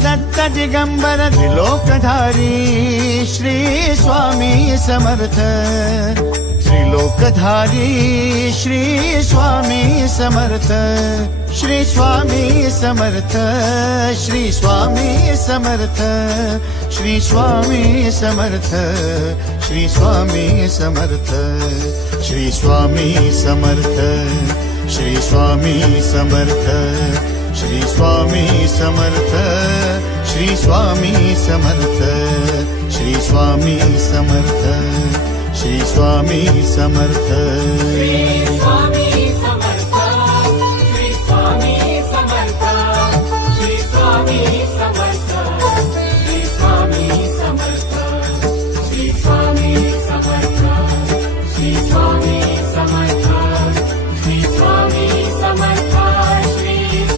Datta Digambar त्रिलोकधारी Shri Swami Samarth त्रिलोकधारी Shri Swami Samarth Shri Swami Samarth Shri Swami Samarth Shri Swami Samarth Shri Swami Samarth Shri Swami Samarth Shri Swami Samarth Shri Swami Samarth Shri Swami Samarth Shri Swami Samarth Shri Swami Samarth